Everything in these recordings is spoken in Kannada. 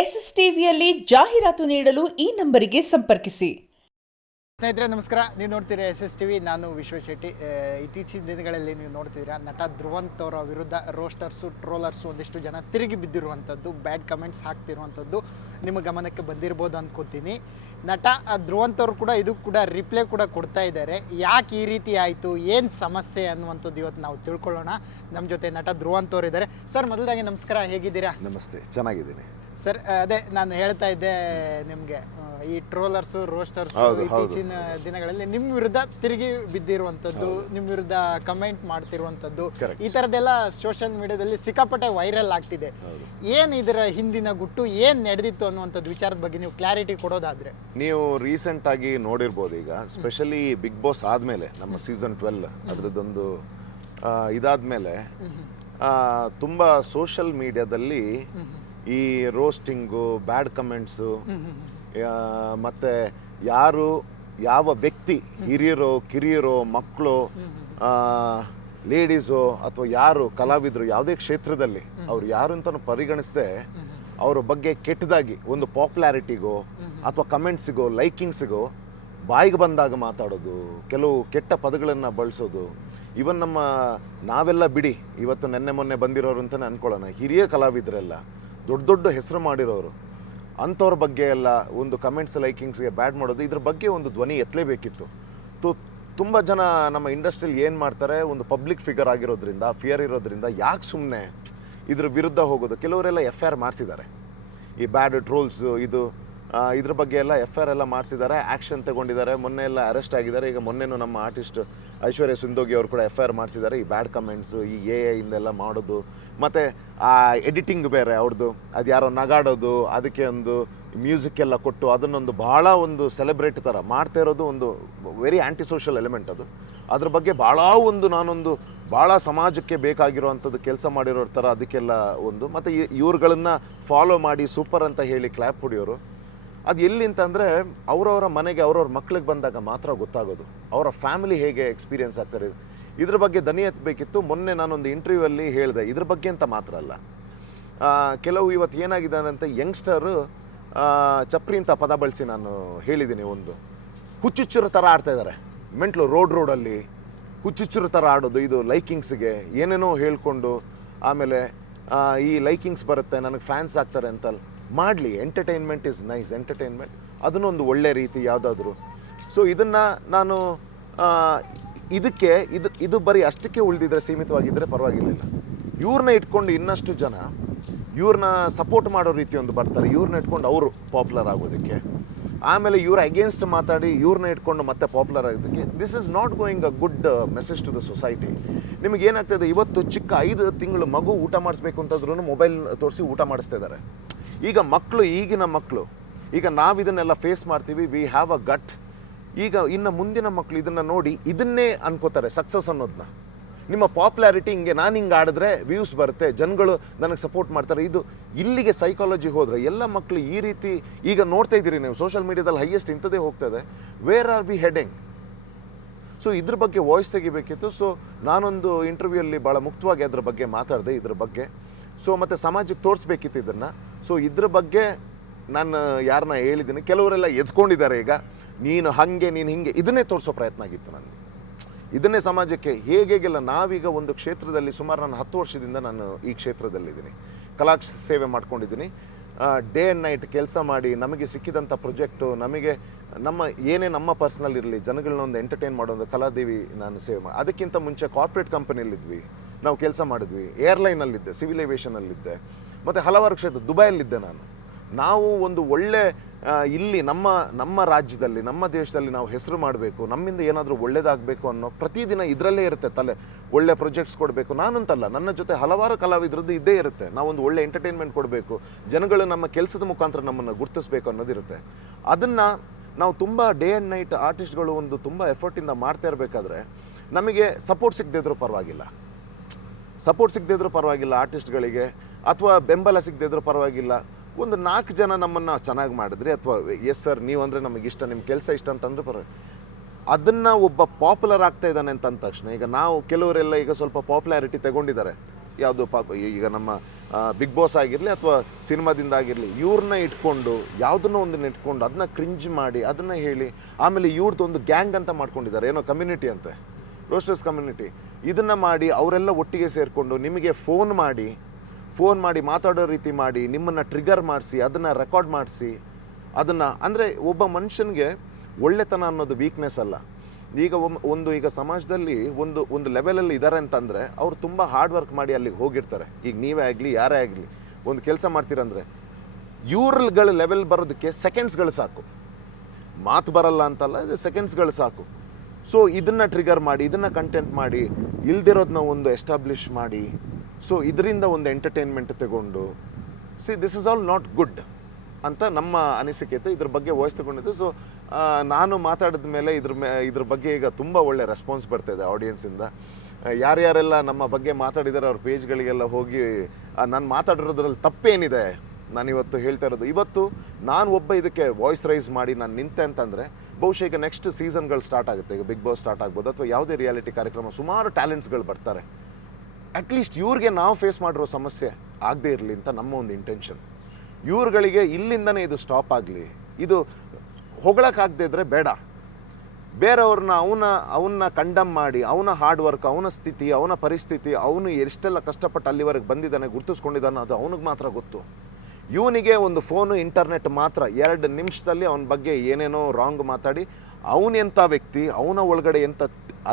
ಎಸ್ಎಸ್ ಟಿವಿಯಲ್ಲಿ ಜಾಹೀರಾತು ನೀಡಲು ಈ ನಂಬರಿಗೆ ಸಂಪರ್ಕಿಸಿ. ಸ್ನೇಹಿತರೆ ನಮಸ್ಕಾರ, ನೀವು ನೋಡ್ತೀರಾ SSTV. ನಾನು ವಿಶ್ವ ಶೆಟ್ಟಿ. ಇತ್ತೀಚಿನ ದಿನಗಳಲ್ಲಿ ನೀವು ನೋಡ್ತಿದ್ದೀರಾ ನಟ ಧ್ರುವಂತ್ ಅವರ ವಿರುದ್ಧ ರೋಸ್ಟರ್ಸು ಟ್ರೋಲರ್ಸು ಒಂದಿಷ್ಟು ಜನ ತಿರುಗಿ ಬಿದ್ದಿರುವಂಥದ್ದು, ಬ್ಯಾಡ್ ಕಮೆಂಟ್ಸ್ ಹಾಕ್ತಿರುವಂಥದ್ದು ನಿಮ್ಮ ಗಮನಕ್ಕೆ ಬಂದಿರ್ಬೋದು ಅಂದ್ಕೋತೀನಿ. ನಟ ಧ್ರುವಂತ್ ಅವರು ಕೂಡ ಇದು ಕೂಡ ರಿಪ್ಲೈ ಕೂಡ ಕೊಡ್ತಾ ಇದ್ದಾರೆ. ಯಾಕೆ ಈ ರೀತಿ ಆಯಿತು, ಏನು ಸಮಸ್ಯೆ ಅನ್ನುವಂಥದ್ದು ಇವತ್ತು ನಾವು ತಿಳ್ಕೊಳ್ಳೋಣ. ನಮ್ಮ ಜೊತೆ ನಟ ಧ್ರುವಂತ್ ಅವರು ಇದ್ದಾರೆ. ಸರ್, ಮೊದಲಾಗಿ ನಮಸ್ಕಾರ, ಹೇಗಿದ್ದೀರಾ? ನಮಸ್ತೆ, ಚೆನ್ನಾಗಿದ್ದೀನಿ ಸರ್. ಅದೇ ನಾನು ಹೇಳ್ತಾ ಇದ್ದೆ ನಿಮಗೆ, ಈ ಟ್ರೋಲರ್ಸು ರೋಸ್ಟರ್ಸು ಇತ್ತೀಚಿನ ದಿನಗಳಲ್ಲಿ ನಿಮ್ಮ ವಿರುದ್ಧ ತಿರುಗಿ ಬಿದ್ದಿರುವಂಥದ್ದು, ನಿಮ್ಮ ವಿರುದ್ಧ ಕಮೆಂಟ್ ಮಾಡ್ತಿರುವಂಥದ್ದು, ಈ ಥರದ್ದೆಲ್ಲ ಸೋಷಿಯಲ್ ಮೀಡಿಯಾದಲ್ಲಿ ಸಿಕ್ಕಾಪಟ್ಟೆ ವೈರಲ್ ಆಗ್ತಿದೆ. ಏನು ಇದರ ಹಿಂದಿನ ಗುಟ್ಟು, ಏನು ನಡೆದಿತ್ತು ಅನ್ನುವಂಥದ್ದು ವಿಚಾರದ ಬಗ್ಗೆ ನೀವು ಕ್ಲಾರಿಟಿ ಕೊಡೋದಾದ್ರೆ. ನೀವು ರೀಸೆಂಟ್ ಆಗಿ ನೋಡಿರ್ಬೋದು, ಈಗ ಸ್ಪೆಷಲಿ ಬಿಗ್ ಬಾಸ್ ಆದಮೇಲೆ ನಮ್ಮ ಸೀಸನ್ 12 ಅದರದ್ದೊಂದು ಇದಾದ್ಮೇಲೆ ತುಂಬ ಸೋಷಿಯಲ್ ಮೀಡಿಯಾದಲ್ಲಿ ಈ ರೋಸ್ಟಿಂಗು, ಬ್ಯಾಡ್ ಕಮೆಂಟ್ಸು, ಮತ್ತು ಯಾರು ಯಾವ ವ್ಯಕ್ತಿ, ಹಿರಿಯರೋ ಕಿರಿಯರೋ, ಮಕ್ಕಳು, ಲೇಡೀಸು ಅಥವಾ ಯಾರು ಕಲಾವಿದರು ಯಾವುದೇ ಕ್ಷೇತ್ರದಲ್ಲಿ ಅವ್ರು ಯಾರು ಅಂತಲೂ ಪರಿಗಣಿಸದೆ ಅವ್ರ ಬಗ್ಗೆ ಕೆಟ್ಟದಾಗಿ ಒಂದು ಪಾಪ್ಯುಲಾರಿಟಿಗೋ ಅಥವಾ ಕಮೆಂಟ್ಸಿಗೋ ಲೈಕಿಂಗ್ಸಿಗೋ ಬಾಯಿಗೆ ಬಂದಾಗ ಮಾತಾಡೋದು, ಕೆಲವು ಕೆಟ್ಟ ಪದಗಳನ್ನು ಬಳಸೋದು. ಇವನ್ ನಾವೆಲ್ಲ ಬಿಡಿ, ಇವತ್ತು ನೆನ್ನೆ ಮೊನ್ನೆ ಬಂದಿರೋರು ಅಂತಲೇ ಅಂದ್ಕೊಳ್ಳೋಣ, ಹಿರಿಯ ಕಲಾವಿದರೆಲ್ಲ ದೊಡ್ಡ ದೊಡ್ಡ ಹೆಸರು ಮಾಡಿರೋರು ಅಂಥವ್ರ ಬಗ್ಗೆ ಎಲ್ಲ ಒಂದು ಕಮೆಂಟ್ಸ್ ಲೈಕಿಂಗ್ಸ್ಗೆ ಬ್ಯಾಡ್ ಮಾಡೋದು, ಇದ್ರ ಬಗ್ಗೆ ಒಂದು ಧ್ವನಿ ಎತ್ತಲೇಬೇಕಿತ್ತು. ತುಂಬ ಜನ ನಮ್ಮ ಇಂಡಸ್ಟ್ರಿಯಲ್ಲಿ ಏನು ಮಾಡ್ತಾರೆ, ಒಂದು ಪಬ್ಲಿಕ್ ಫಿಗರ್ ಆಗಿರೋದ್ರಿಂದ, ಫಿಯರ್ ಇರೋದ್ರಿಂದ ಯಾಕೆ ಸುಮ್ಮನೆ ಇದ್ರ ವಿರುದ್ಧ ಹೋಗೋದು. ಕೆಲವರೆಲ್ಲ FIR ಮಾಡಿಸಿದ್ದಾರೆ, ಈ ಬ್ಯಾಡ್ ಟ್ರೋಲ್ಸು ಇದ್ರ ಬಗ್ಗೆ ಎಲ್ಲ FIR ಎಲ್ಲ ಮಾಡಿಸಿದ್ದಾರೆ, ಆ್ಯಕ್ಷನ್ ತಗೊಂಡಿದ್ದಾರೆ, ಮೊನ್ನೆ ಎಲ್ಲ ಅರೆಸ್ಟ್ ಆಗಿದ್ದಾರೆ. ಈಗ ಮೊನ್ನೆನೂ ನಮ್ಮ ಆರ್ಟಿಸ್ಟ್ ಐಶ್ವರ್ಯ ಸಿಂಧೋಗಿ ಅವರು ಕೂಡ FIR ಮಾಡಿಸಿದ್ದಾರೆ. ಈ ಬ್ಯಾಡ್ ಕಮೆಂಟ್ಸು, ಈ AI ಇಂದೆಲ್ಲ ಮಾಡೋದು, ಮತ್ತು ಆ ಎಡಿಟಿಂಗ್ ಬೇರೆ ಅವ್ರದ್ದು, ಅದು ಯಾರೋ ನಗಾಡೋದು, ಅದಕ್ಕೆ ಒಂದು ಮ್ಯೂಸಿಕ್ ಎಲ್ಲ ಕೊಟ್ಟು ಅದನ್ನೊಂದು ಭಾಳ ಒಂದು ಸೆಲೆಬ್ರೇಟ್ ಥರ ಮಾಡ್ತಾ ಇರೋದು ಒಂದು ವೆರಿ ಆ್ಯಂಟಿ ಸೋಷಲ್ ಎಲಿಮೆಂಟ್ ಅದು. ಅದ್ರ ಬಗ್ಗೆ ನಾನೊಂದು ಭಾಳ ಸಮಾಜಕ್ಕೆ ಬೇಕಾಗಿರೋವಂಥದ್ದು ಕೆಲಸ ಮಾಡಿರೋ ಥರ ಅದಕ್ಕೆಲ್ಲ ಒಂದು, ಮತ್ತು ಇವ್ರುಗಳನ್ನ ಫಾಲೋ ಮಾಡಿ ಸೂಪರ್ ಅಂತ ಹೇಳಿ ಕ್ಲ್ಯಾಪ್ ಹೊಡಿಯೋರು. ಅದು ಎಲ್ಲಿ ಅಂತಂದರೆ ಅವರವರ ಮನೆಗೆ ಅವ್ರವ್ರ ಮಕ್ಳಿಗೆ ಬಂದಾಗ ಮಾತ್ರ ಗೊತ್ತಾಗೋದು, ಅವರ ಫ್ಯಾಮಿಲಿ ಹೇಗೆ ಎಕ್ಸ್ಪೀರಿಯೆನ್ಸ್ ಆಗ್ತಾರೆ. ಇದ್ರ ಬಗ್ಗೆ ದನಿ ಎತ್ತಬೇಕಿತ್ತು. ಮೊನ್ನೆ ನಾನೊಂದು ಇಂಟರ್ವ್ಯೂವಲ್ಲಿ ಹೇಳಿದೆ, ಇದ್ರ ಬಗ್ಗೆ ಅಂತ ಮಾತ್ರ ಅಲ್ಲ, ಕೆಲವು ಇವತ್ತು ಏನಾಗಿದೆ ಅಂತ ಯಂಗ್ಸ್ಟರು ಚಪ್ರಿ ಅಂತ ಪದ ಬಳಸಿ ನಾನು ಹೇಳಿದ್ದೀನಿ, ಒಂದು ಹುಚ್ಚುಚ್ಚುರ ಥರ ಆಡ್ತಾಯಿದ್ದಾರೆ, ಮೆಂಟ್ಲು ರೋಡಲ್ಲಿ ಹುಚ್ಚುಚ್ಚುರ ಥರ ಆಡೋದು, ಇದು ಲೈಕಿಂಗ್ಸ್ಗೆ ಏನೇನೋ ಹೇಳ್ಕೊಂಡು, ಆಮೇಲೆ ಈ ಲೈಕಿಂಗ್ಸ್ ಬರುತ್ತೆ ನನಗೆ ಫ್ಯಾನ್ಸ್ ಆಗ್ತಾರೆ ಅಂತಲ್ಲ. ಮಾಡಲಿ, ಎಂಟರ್ಟೈನ್ಮೆಂಟ್ ಇಸ್ ನೈಸ್, ಎಂಟರ್ಟೈನ್ಮೆಂಟ್ ಅದನ್ನೊಂದು ಒಳ್ಳೆ ರೀತಿ ಯಾವುದಾದ್ರೂ. ಸೊ ಇದನ್ನು ನಾನು ಇದು ಬರೀ ಅಷ್ಟಕ್ಕೆ ಉಳಿದಿದ್ರೆ, ಸೀಮಿತವಾಗಿದ್ದರೆ ಪರವಾಗಿರಲಿಲ್ಲ. ಇವ್ರನ್ನ ಇಟ್ಕೊಂಡು ಇನ್ನಷ್ಟು ಜನ ಇವ್ರನ್ನ ಸಪೋರ್ಟ್ ಮಾಡೋ ರೀತಿ ಒಂದು ಬರ್ತಾರೆ, ಇವ್ರನ್ನ ಇಟ್ಕೊಂಡು ಅವರು ಪಾಪ್ಯುಲರ್ ಆಗೋದಕ್ಕೆ, ಆಮೇಲೆ ಇವ್ರ ಅಗೇನ್ಸ್ಟ್ ಮಾತಾಡಿ ಇವ್ರನ್ನ ಇಟ್ಕೊಂಡು ಮತ್ತೆ ಪಾಪ್ಯುಲರ್ ಆಗೋದಕ್ಕೆ. This is not going a good message to the society. ನಿಮಗೇನಾಗ್ತದೆ, ಇವತ್ತು ಚಿಕ್ಕ 5 ತಿಂಗಳು ಮಗು ಊಟ ಮಾಡಿಸ್ಬೇಕು ಅಂತಂದ್ರೂ ಮೊಬೈಲ್ ತೋರಿಸಿ ಊಟ ಮಾಡಿಸ್ತಾ ಇದ್ದಾರೆ. ಈಗ ಈಗಿನ ಮಕ್ಕಳು, ಈಗ ನಾವು ಇದನ್ನೆಲ್ಲ ಫೇಸ್ ಮಾಡ್ತೀವಿ, ವಿ ಹ್ಯಾವ್ ಅ ಗಟ್. ಈಗ ಇನ್ನು ಮುಂದಿನ ಮಕ್ಕಳು ಇದನ್ನು ನೋಡಿ ಇದನ್ನೇ ಅನ್ಕೋತಾರೆ ಸಕ್ಸಸ್ ಅನ್ನೋದನ್ನ. ನಿಮ್ಮ ಪಾಪ್ಯುಲಾರಿಟಿ ಹಿಂಗೆ, ನಾನು ಹಿಂಗೆ ಆಡಿದ್ರೆ ವ್ಯೂಸ್ ಬರುತ್ತೆ, ಜನಗಳು ನನಗೆ ಸಪೋರ್ಟ್ ಮಾಡ್ತಾರೆ, ಇದು ಇಲ್ಲಿಗೆ ಸೈಕಾಲಜಿ ಹೋದರೆ ಎಲ್ಲ ಮಕ್ಕಳು ಈ ರೀತಿ. ಈಗ ನೋಡ್ತಾ ಇದ್ದೀರಿ ನೀವು ಸೋಷಿಯಲ್ ಮೀಡಿಯಾದಲ್ಲಿ ಹೈಯೆಸ್ಟ್ ಇಂಥದ್ದೇ ಹೋಗ್ತದೆ. Where are we heading? So ಇದ್ರ ಬಗ್ಗೆ ವಾಯ್ಸ್ ತೆಗಿಬೇಕಿತ್ತು. ಸೊ ನಾನೊಂದು ಇಂಟರ್ವ್ಯೂಯಲ್ಲಿ ಭಾಳ ಮುಕ್ತವಾಗಿ ಅದ್ರ ಬಗ್ಗೆ ಮಾತಾಡಿದೆ, ಇದ್ರ ಬಗ್ಗೆ. ಸೊ ಮತ್ತು ಸಮಾಜಕ್ಕೆ ತೋರಿಸ್ಬೇಕಿತ್ತು ಇದನ್ನು. ಸೊ ಇದ್ರ ಬಗ್ಗೆ ನಾನು ಯಾರನ್ನ ಹೇಳಿದ್ದೀನಿ, ಕೆಲವರೆಲ್ಲ ಎತ್ಕೊಂಡಿದ್ದಾರೆ. ಈಗ ನೀನು ಹಾಗೆ, ನೀನು ಹಿಂಗೆ, ಇದನ್ನೇ ತೋರಿಸೋ ಪ್ರಯತ್ನ ಆಗಿತ್ತು ನನಗೆ. ಇದನ್ನೇ ಸಮಾಜಕ್ಕೆ ಹೇಗೆಲ್ಲ ನಾವೀಗ ಒಂದು ಕ್ಷೇತ್ರದಲ್ಲಿ ಸುಮಾರು ನಾನು 10 ವರ್ಷದಿಂದ ನಾನು ಈ ಕ್ಷೇತ್ರದಲ್ಲಿದ್ದೀನಿ, ಕಲಾ ಸೇವೆ ಮಾಡ್ಕೊಂಡಿದ್ದೀನಿ. ಡೇ ಆ್ಯಂಡ್ ನೈಟ್ ಕೆಲಸ ಮಾಡಿ ನಮಗೆ ಸಿಕ್ಕಿದಂಥ ಪ್ರೊಜೆಕ್ಟು, ನಮಗೆ ನಮ್ಮ ಪರ್ಸ್ನಲ್ ಇರಲಿ, ಜನಗಳನ್ನ ಒಂದು ಎಂಟರ್ಟೈನ್ ಮಾಡೋ ಒಂದು ಕಲಾದೇವಿ ನಾನು ಸೇವೆ ಮಾಡಿ. ಅದಕ್ಕಿಂತ ಮುಂಚೆ ಕಾರ್ಪೊರೇಟ್ ಕಂಪನಿಯಲ್ಲಿದ್ವಿ, ನಾವು ಕೆಲಸ ಮಾಡಿದ್ವಿ, ಏರ್ಲೈನಲ್ಲಿದ್ದೆ, ಸಿವಿಲ್ ಏವಿಯೇಷನಲ್ಲಿದ್ದೆ, ಮತ್ತು ಹಲವಾರು ಕ್ಷೇತ್ರ, ದುಬೈಯಲ್ಲಿದ್ದೆ ನಾವು ಒಂದು ಒಳ್ಳೆ ಇಲ್ಲಿ ನಮ್ಮ ರಾಜ್ಯದಲ್ಲಿ, ನಮ್ಮ ದೇಶದಲ್ಲಿ ನಾವು ಹೆಸರು ಮಾಡಬೇಕು, ನಮ್ಮಿಂದ ಏನಾದರೂ ಒಳ್ಳೇದಾಗಬೇಕು ಅನ್ನೋ ಪ್ರತಿದಿನ ಇದರಲ್ಲೇ ಇರುತ್ತೆ ತಲೆ. ಒಳ್ಳೆ ಪ್ರೊಜೆಕ್ಟ್ಸ್ ಕೊಡಬೇಕು, ನಾನಂತಲ್ಲ, ನನ್ನ ಜೊತೆ ಹಲವಾರು ಕಲಾವಿದರದ್ದು ಇದ್ದೇ ಇರುತ್ತೆ. ನಾವೊಂದು ಒಳ್ಳೆ ಎಂಟರ್ಟೈನ್ಮೆಂಟ್ ಕೊಡಬೇಕು, ಜನಗಳು ನಮ್ಮ ಕೆಲಸದ ಮುಖಾಂತರ ನಮ್ಮನ್ನು ಗುರುತಿಸ್ಬೇಕು ಅನ್ನೋದಿರುತ್ತೆ. ಅದನ್ನು ನಾವು ತುಂಬ ಡೇ ಆ್ಯಂಡ್ ನೈಟ್ ಆರ್ಟಿಸ್ಟ್ಗಳು ಒಂದು ತುಂಬ ಎಫರ್ಟಿಂದ ಮಾಡ್ತಾ ಇರಬೇಕಾದ್ರೆ ನಮಗೆ ಸಪೋರ್ಟ್ ಸಿಗದಿದ್ರೂ ಪರವಾಗಿಲ್ಲ ಆರ್ಟಿಸ್ಟ್ಗಳಿಗೆ, ಅಥವಾ ಬೆಂಬಲ ಸಿಗದಿದ್ರೂ ಪರವಾಗಿಲ್ಲ. ಒಂದು 4 ಜನ ನಮ್ಮನ್ನು ಚೆನ್ನಾಗಿ ಮಾಡಿದ್ರಿ, ಅಥವಾ ಎಸ್ ಸರ್ ನೀವು ಅಂದರೆ ನಮಗಿಷ್ಟ, ನಿಮ್ಮ ಕೆಲಸ ಇಷ್ಟ ಅಂತಂದ್ರೆ ಪರವಾಗಿಲ್ಲ. ಅದನ್ನು ಒಬ್ಬ ಪಾಪ್ಯುಲರ್ ಆಗ್ತಾ ಇದ್ದಾನೆ ಅಂತಂದ ತಕ್ಷಣ, ಈಗ ನಾವು ಕೆಲವರೆಲ್ಲ ಈಗ ಸ್ವಲ್ಪ ಪಾಪ್ಯುಲಾರಿಟಿ ತಗೊಂಡಿದ್ದಾರೆ. ಯಾವುದು ಈಗ ನಮ್ಮ ಬಿಗ್ ಬಾಸ್ ಆಗಿರಲಿ ಅಥವಾ ಸಿನಿಮಾದಿಂದ ಆಗಿರಲಿ, ಇವ್ರನ್ನ ಇಟ್ಕೊಂಡು ಯಾವುದನ್ನೋ ಒಂದನ್ನ ಇಟ್ಕೊಂಡು ಅದನ್ನ ಕ್ರಿಂಜ್ ಮಾಡಿ ಅದನ್ನು ಹೇಳಿ, ಆಮೇಲೆ ಇವ್ರದ್ದು ಒಂದು ಗ್ಯಾಂಗ್ ಅಂತ ಮಾಡ್ಕೊಂಡಿದ್ದಾರೆ, ಏನೋ ಕಮ್ಯುನಿಟಿ ಅಂತೆ, ರೋಸ್ಟರ್ಸ್ ಕಮ್ಯುನಿಟಿ. ಇದನ್ನು ಮಾಡಿ ಅವರೆಲ್ಲ ಒಟ್ಟಿಗೆ ಸೇರಿಕೊಂಡು ನಿಮಗೆ ಫೋನ್ ಮಾಡಿ ಮಾತಾಡೋ ರೀತಿ ಮಾಡಿ, ನಿಮ್ಮನ್ನು ಟ್ರಿಗರ್ ಮಾಡಿಸಿ, ಅದನ್ನು ರೆಕಾರ್ಡ್ ಮಾಡಿಸಿ, ಅದನ್ನು ಅಂದರೆ ಒಬ್ಬ ಮನುಷ್ಯನಿಗೆ ಒಳ್ಳೆತನ ಅನ್ನೋದು ವೀಕ್ನೆಸ್ ಅಲ್ಲ. ಈಗ ಈಗ ಸಮಾಜದಲ್ಲಿ ಒಂದು ಲೆವೆಲಲ್ಲಿ ಇದ್ದಾರೆ ಅಂತಂದರೆ ಅವ್ರು ತುಂಬ ಹಾರ್ಡ್ ವರ್ಕ್ ಮಾಡಿ ಅಲ್ಲಿಗೆ ಹೋಗಿರ್ತಾರೆ. ಈಗ ನೀವೇ ಆಗಲಿ ಯಾರೇ ಆಗಲಿ ಒಂದು ಕೆಲಸ ಮಾಡ್ತೀರಂದರೆ ಇವ್ರಗಳ ಲೆವೆಲ್ ಬರೋದಕ್ಕೆ ಸೆಕೆಂಡ್ಸ್ಗಳು ಸಾಕು, ಮಾತು ಬರಲ್ಲ ಅಂತಲ್ಲ, ಇದು ಸೆಕೆಂಡ್ಸ್ಗಳು ಸಾಕು. ಸೊ ಇದನ್ನು ಟ್ರಿಗರ್ ಮಾಡಿ, ಇದನ್ನು ಕಂಟೆಂಟ್ ಮಾಡಿ, ಇಲ್ದಿರೋದನ್ನ ಒಂದು ಎಸ್ಟಾಬ್ಲಿಷ್ ಮಾಡಿ, ಸೊ ಇದರಿಂದ ಒಂದು ಎಂಟರ್ಟೈನ್ಮೆಂಟ್ ತಗೊಂಡು this is all not good ಅಂತ ನಮ್ಮ ಅನಿಸಿಕೆ ಇತ್ತು. ಇದ್ರ ಬಗ್ಗೆ ವಾಯ್ಸ್ ತಗೊಂಡಿದ್ದು. ಸೊ ನಾನು ಮಾತಾಡಿದ ಮೇಲೆ ಇದ್ರ ಬಗ್ಗೆ ಈಗ ತುಂಬ ಒಳ್ಳೆ ರೆಸ್ಪಾನ್ಸ್ ಬರ್ತಾಯಿದೆ ಆಡಿಯನ್ಸಿಂದ. ಯಾರ್ಯಾರೆಲ್ಲ ನಮ್ಮ ಬಗ್ಗೆ ಮಾತಾಡಿದ್ದಾರೆ ಅವ್ರ ಪೇಜ್ಗಳಿಗೆಲ್ಲ ಹೋಗಿ ನಾನು ಮಾತಾಡಿರೋದ್ರಲ್ಲಿ ತಪ್ಪೇನಿದೆ ನಾನು ಇವತ್ತು ಹೇಳ್ತಾ ಇರೋದು. ಇವತ್ತು ನಾನು ಒಬ್ಬ ಇದಕ್ಕೆ ವಾಯ್ಸ್ ರೈಸ್ ಮಾಡಿ ನಾನು ನಿಂತೆ ಅಂತಂದರೆ ಬಹುಶಃ ಈಗ ನೆಕ್ಸ್ಟ್ ಸೀಸನ್ಗಳು ಸ್ಟಾರ್ಟ್ ಆಗುತ್ತೆ. ಈಗ ಬಿಗ್ ಬಾಸ್ ಸ್ಟಾರ್ಟ್ ಆಗ್ಬೋದು ಅಥವಾ ಯಾವುದೇ ರಿಯಾಲಿಟಿ ಕಾರ್ಯಕ್ರಮ, ಸುಮಾರು ಟ್ಯಾಲೆಂಟ್ಸ್ಗಳು ಬರ್ತಾರೆ. ಅಟ್ಲೀಸ್ಟ್ ಇವ್ರಿಗೆ ನಾವು ಫೇಸ್ ಮಾಡಿರೋ ಸಮಸ್ಯೆ ಆಗದೇ ಇರಲಿ ಅಂತ ನಮ್ಮ ಒಂದು ಇಂಟೆನ್ಷನ್. ಇವ್ರುಗಳಿಗೆ ಇಲ್ಲಿಂದನೇ ಇದು ಸ್ಟಾಪ್ ಆಗಲಿ. ಇದು ಹೊಗಳಕ್ಕಾಗದೇ ಇದ್ದರೆ ಬೇಡ, ಬೇರೆಯವ್ರನ್ನ ಅವನ್ನ ಕಂಡಮ್ ಮಾಡಿ, ಅವನ ಹಾರ್ಡ್ ವರ್ಕ್, ಅವನ ಸ್ಥಿತಿ, ಅವನ ಪರಿಸ್ಥಿತಿ, ಅವನು ಎಷ್ಟೆಲ್ಲ ಕಷ್ಟಪಟ್ಟು ಅಲ್ಲಿವರೆಗೆ ಬಂದಿದ್ದಾನೆ, ಗುರುತಿಸ್ಕೊಂಡಿದ್ದಾನೆ, ಅದು ಅವನಿಗೆ ಮಾತ್ರ ಗೊತ್ತು. ಇವನಿಗೆ ಒಂದು ಫೋನು, ಇಂಟರ್ನೆಟ್ ಮಾತ್ರ 2 ನಿಮಿಷದಲ್ಲಿ ಅವನ ಬಗ್ಗೆ ಏನೇನೋ ರಾಂಗ್ ಮಾತಾಡಿ ಅವನೆಂಥ ವ್ಯಕ್ತಿ, ಅವನ ಒಳಗಡೆ ಎಂಥ